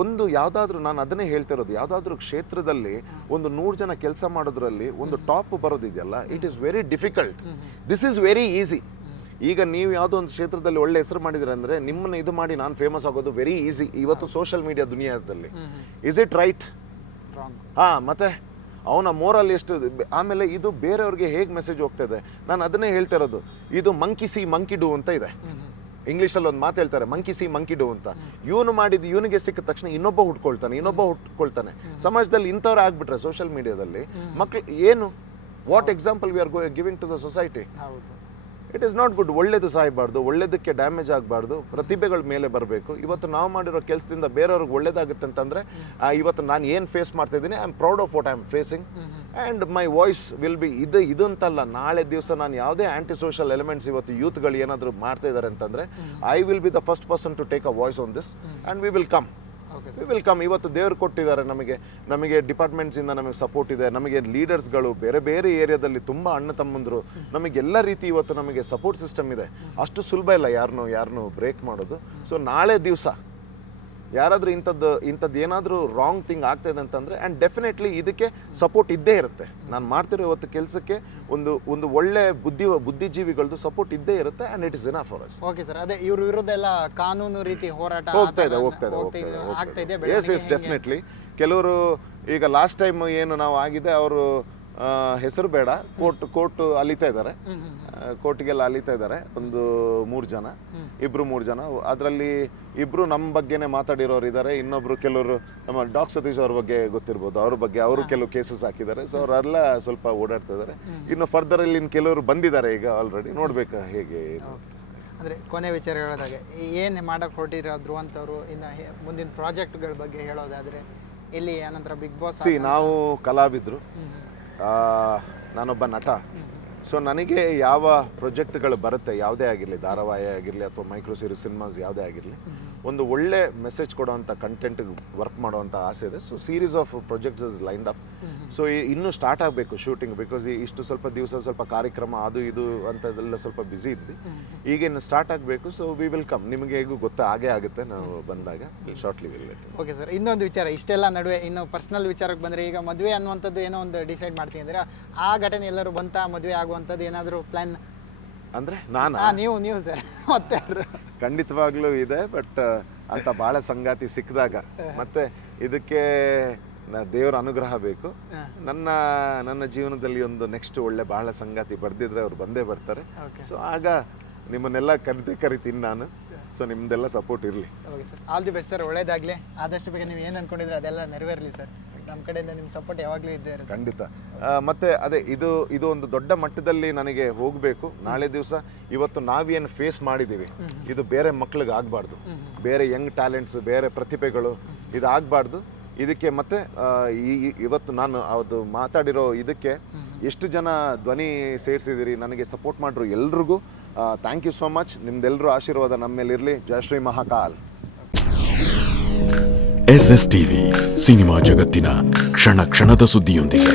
ಒಂದು ಯಾವುದಾದ್ರೂ, ನಾನು ಅದನ್ನೇ ಹೇಳ್ತಿರೋದು, ಯಾವುದಾದ್ರೂ ಕ್ಷೇತ್ರದಲ್ಲಿ ಒಂದು 100 ಜನ ಕೆಲಸ ಮಾಡೋದ್ರಲ್ಲಿ ಒಂದು ಟಾಪ್ ಬರೋದಿದೆಯಲ್ಲ, it is very difficult. This is very easy. ಈಗ ನೀವು ಯಾವುದೋ ಒಂದು ಕ್ಷೇತ್ರದಲ್ಲಿ ಒಳ್ಳೆ ಹೆಸರು ಮಾಡಿದ್ರೆ ಅಂದರೆ ನಿಮ್ಮನ್ನ ಇದು ಮಾಡಿ ನಾನು ಫೇಮಸ್ ಆಗೋದು ವೆರಿ ಈಸಿ ಇವತ್ತು ಸೋಷಿಯಲ್ ಮೀಡಿಯಾ ದುನಿಯಾದಲ್ಲಿ. Is it right? ಮತ್ತೆ ಅವನ ಮೋರಲ್ ಎಷ್ಟು, ಆಮೇಲೆ ಇದು ಬೇರೆಯವ್ರಿಗೆ ಹೇಗೆ ಮೆಸೇಜ್ ಹೋಗ್ತಾ ಇದೆ. ನಾನು ಅದನ್ನೇ ಹೇಳ್ತಾ ಇರೋದು, ಇದು ಮಂಕಿ ಸಿ ಮಂಕಿ ಡೂ ಅಂತ ಇದೆ ಇಂಗ್ಲೀಷಲ್ಲಿ ಒಂದು ಮಾತು ಹೇಳ್ತಾರೆ, ಮಂಕಿ ಸಿ ಮಂಕಿ ಡೂ ಅಂತ. ಇವನು ಮಾಡಿದ್ದು ಇವನಿಗೆ ಸಿಕ್ಕ ತಕ್ಷಣ ಇನ್ನೊಬ್ಬ ಹುಟ್ಕೊಳ್ತಾನೆ. ಸಮಾಜದಲ್ಲಿ ಇಂಥವ್ರು ಆಗ್ಬಿಟ್ರೆ ಸೋಷಿಯಲ್ ಮೀಡಿಯಾದಲ್ಲಿ ಮಕ್ಳು ಏನು, what example we are giving to the society? It is not good. ಒಳ್ಳೇದು ಸಾಯಬಾರ್ದು, ಒಳ್ಳೇದಕ್ಕೆ ಡ್ಯಾಮೇಜ್ ಆಗಬಾರ್ದು, ಪ್ರತಿಭೆಗಳ ಮೇಲೆ ಬರಬೇಕು. ಇವತ್ತು ನಾವು ಮಾಡಿರೋ ಕೆಲಸದಿಂದ ಬೇರೆಯವ್ರಿಗೆ ಒಳ್ಳೇದಾಗುತ್ತೆ ಅಂತಂದರೆ, ಇವತ್ತು ನಾನು ಏನು ಫೇಸ್ ಮಾಡ್ತಾ ಇದ್ದೀನಿ, I am proud of what I am facing and my voice will be ಇದು ಅಂತಲ್ಲ. ನಾಳೆ ದಿವಸ ನಾನು ಯಾವುದೇ ಆ್ಯಂಟಿ ಸೋಷಿಯಲ್ ಎಲಿಮೆಂಟ್ಸ್ ಇವತ್ತು ಯೂತ್ಗಳು ಏನಾದರೂ ಮಾಡ್ತಾ ಇದ್ದಾರೆ ಅಂತಂದರೆ, I will be the first person to take a voice on this and we will come. ಇವತ್ತು ದೇವರು ಕೊಟ್ಟಿದ್ದಾರೆ ನಮಗೆ ಡಿಪಾರ್ಟ್ಮೆಂಟ್ಸಿಂದ ನಮಗೆ ಸಪೋರ್ಟ್ ಇದೆ, ನಮಗೆ ಲೀಡರ್ಸ್ಗಳು ಬೇರೆ ಏರಿಯಾದಲ್ಲಿ ತುಂಬ ಅಣ್ಣ ತಮ್ಮಂದರು, ನಮಗೆಲ್ಲ ರೀತಿ ಇವತ್ತು ನಮಗೆ ಸಪೋರ್ಟ್ ಸಿಸ್ಟಮ್ ಇದೆ. ಅಷ್ಟು ಸುಲಭ ಇಲ್ಲ ಯಾರನ್ನೂ ಬ್ರೇಕ್ ಮಾಡೋದು. ಸೊ ನಾಳೆ ದಿವಸ ಯಾರಾದರೂ ಇಂಥದ್ದು ಏನಾದರೂ ರಾಂಗ್ ಥಿಂಗ್ ಆಗ್ತಾಯಿದೆ ಅಂತಂದರೆ, ಆ್ಯಂಡ್ ಡೆಫಿನೆಟ್ಲಿ ಇದಕ್ಕೆ ಸಪೋರ್ಟ್ ಇದ್ದೇ ಇರುತ್ತೆ. ನಾನು ಮಾಡ್ತಿರೋ ಇವತ್ತು ಕೆಲಸಕ್ಕೆ ಒಂದು ಒಳ್ಳೆ ಬುದ್ಧಿಜೀವಿಗಳದ್ದು ಸಪೋರ್ಟ್ ಇದ್ದೇ ಇರುತ್ತೆ and it is enough for us. Okay sir, ಅದೇ ಇವ್ರ ವಿರುದ್ಧ ಎಲ್ಲ ಕಾನೂನು ರೀತಿ ಹೋರಾಟ ಹೋಗ್ತಾ ಇದೆ. Yes definitely. ಕೆಲವರು ಈಗ ಲಾಸ್ಟ್ ಟೈಮ್ ಏನು ನಾವು ಆಗಿದೆ, ಅವರು ಹೆಸರು ಬೇಡ, ಕೋರ್ಟ್ ಅಲಿತಾ ಇದ್ದಾರೆ, ಕೋರ್ಟಿಗೆಲ್ಲ ಅಲಿತಾ ಇದ್ದಾರೆ. ಒಂದು 3 ಜನ, 3 ಜನ. ಅದರಲ್ಲಿ 2 ನಮ್ಮ ಬಗ್ಗೆನೇ ಮಾತಾಡಿರೋರು ಇದ್ದಾರೆ, ಇನ್ನೊಬ್ರು ಕೆಲವರು ನಮ್ಮ ಡಾಕ್ ಸತೀಶ್ ಅವ್ರ ಬಗ್ಗೆ ಗೊತ್ತಿರ್ಬೋದು, ಅವ್ರ ಬಗ್ಗೆ ಅವರು ಕೆಲವು ಕೇಸಸ್ ಹಾಕಿದ್ದಾರೆ. ಸೊ ಅವರೆಲ್ಲ ಸ್ವಲ್ಪ ಓಡಾಡ್ತಾ ಇದ್ದಾರೆ. ಇನ್ನು ಫರ್ದರ್ ಇಲ್ಲಿ ಕೆಲವರು ಬಂದಿದ್ದಾರೆ ಈಗ ಆಲ್ರೆಡಿ, ನೋಡ್ಬೇಕಾ ಹೇಗೆ. ಅಂದರೆ ಕೊನೆ ವಿಚಾರ ಹೇಳೋದಾಗೆ, ಏನು ಮಾಡಕ್ಕೆ ಹೊರಟಿರೋ ಧ್ರುವಂತವರು ಇನ್ನು ಮುಂದಿನ ಪ್ರಾಜೆಕ್ಟ್ಗಳ ಬಗ್ಗೆ ಹೇಳೋದಾದರೆ, ಇಲ್ಲಿ ಆನಂತರ ಬಿಗ್ ಬಾಸ್ ನಾವು ಕಲಾವಿದರು, ನಾನೊಬ್ಬ ನಟ. ಸೊ ನನಗೆ ಯಾವ ಪ್ರಾಜೆಕ್ಟ್ಗಳು ಬರುತ್ತೆ, ಯಾವುದೇ ಆಗಿರಲಿ, ಧಾರಾವಾಹಿ ಆಗಿರಲಿ ಅಥವಾ ಮೈಕ್ರೋ ಸೀರೀಸ್ ಸಿನಿಮಾಸ್ ಯಾವುದೇ ಆಗಿರಲಿ, ಒಂದು ಒಳ್ಳೆ ಮೆಸೇಜ್ ಕೊಡೋವಂಥ ಕಂಟೆಂಟ್ ವರ್ಕ್ ಮಾಡೋವಂಥ ಆಸೆ ಇದೆ. So series of projects is lined up. So ಇನ್ನೂ ಸ್ಟಾರ್ಟ್ ಆಗಬೇಕು ಶೂಟಿಂಗ್, ಬಿಕಾಸ್ ಇಷ್ಟು ಸ್ವಲ್ಪ ದಿವಸ ಸ್ವಲ್ಪ ಕಾರ್ಯಕ್ರಮ ಅದು ಇದು ಅಂಥದ್ದೆಲ್ಲ ಸ್ವಲ್ಪ ಬ್ಯುಸಿ ಇದ್ವಿ. ಈಗೇನು ಸ್ಟಾರ್ಟ್ ಆಗಬೇಕು. So we will come. ನಿಮಗೆ ಹೇಗೂ ಹಾಗೇ ಆಗುತ್ತೆ, ನಾವು ಬಂದಾಗ ಶಾರ್ಟ್ಲಿ ವಿಲ್. ಓಕೆ ಸರ್, ಇನ್ನೊಂದು ವಿಚಾರ, ಇಷ್ಟೆಲ್ಲ ನಡುವೆ ಇನ್ನು ಪರ್ಸ್ನಲ್ ವಿಚಾರಕ್ಕೆ ಬಂದರೆ, ಈಗ ಮದುವೆ ಅನ್ನುವಂಥದ್ದು ಏನೋ ಒಂದು ಡಿಸೈಡ್ ಮಾಡ್ತೀನಿ ಅಂದರೆ, ಆ ಘಟನೆ ಎಲ್ಲರೂ ಬಂತ ಮದುವೆ ಆಗುವಂಥದ್ದು ಏನಾದರೂ ಪ್ಲ್ಯಾನ್? ಅಂದರೆ ನಾನು ನೀವು ಸರ್ ಮತ್ತೆ ಯಾರು? ಖಂಡಿತವಾಗ್ಲೂ ಇದೆ, ಬಟ್ ಅಂತ ಭಾಳ ಸಂಗಾತಿ ಸಿಕ್ಕಿದಾಗ ಮತ್ತೆ ಇದಕ್ಕೆ ದೇವರ ಅನುಗ್ರಹ ಬೇಕು. ನನ್ನ ಜೀವನದಲ್ಲಿ ಒಂದು ನೆಕ್ಸ್ಟ್ ಒಳ್ಳೆ ಬಹಳ ಸಂಗಾತಿ ಬರ್ದಿದ್ರೆ ಅವ್ರು ಬಂದೇ ಬರ್ತಾರೆ. ಸೊ ಆಗ ನಿಮ್ಮನ್ನೆಲ್ಲ ಕರಿತೀನಿ ನಾನು. ಸೊ ನಿಮ್ದೆಲ್ಲ ಸಪೋರ್ಟ್ ಇರಲಿ. Okay sir, all the best sir, ಒಳ್ಳೇದಾಗಲಿ. ಆದಷ್ಟು ಬೇಗ ನೀವು ಏನು ಅಂದ್ಕೊಂಡಿದ್ರೆ ಅದೆಲ್ಲ ನೆರವೇರಲಿ ಸರ್. ನಮ್ಮ ಕಡೆಯಿಂದ ನಿಮ್ಮ ಸಪೋರ್ಟ್ ಯಾವಾಗಲೂ ಇದ್ದೇ ಇರುತ್ತೆ. ಖಂಡಿತ. ಮತ್ತೆ ಅದೇ ಇದು ಒಂದು ದೊಡ್ಡ ಮಟ್ಟದಲ್ಲಿ ನನಗೆ ಹೋಗಬೇಕು. ನಾಳೆ ದಿವಸ ಇವತ್ತು ನಾವೇನು ಫೇಸ್ ಮಾಡಿದ್ದೀವಿ ಇದು ಬೇರೆ ಮಕ್ಳಿಗೆ ಆಗಬಾರ್ದು. ಬೇರೆ ಯಂಗ್ ಟ್ಯಾಲೆಂಟ್ಸ್, ಬೇರೆ ಪ್ರತಿಭೆಗಳು ಇದು ಆಗಬಾರ್ದು. ಇದಕ್ಕೆ ಮತ್ತೆ ಇವತ್ತು ನಾನು ಅದು ಮಾತಾಡಿರೋ ಇದಕ್ಕೆ ಎಷ್ಟು ಜನ ಧ್ವನಿ ಸೇರಿಸಿದಿರಿ, ನನಗೆ ಸಪೋರ್ಟ್ ಮಾಡಿರೋ ಎಲ್ರಿಗೂ ಥ್ಯಾಂಕ್ ಯು ಸೋ ಮಚ್. ನಿಮ್ದೆಲ್ಲರೂ ಆಶೀರ್ವಾದ ನಮ್ಮ ಮೇಲೆ ಇರಲಿ. ಜಯ ಶ್ರೀ ಮಹಾಕಾಲ್. SSTV ಸಿನಿಮಾ ಜಗತ್ತಿನ ಕ್ಷಣ ಕ್ಷಣದ ಸುದ್ದಿಯೊಂದಿಗೆ.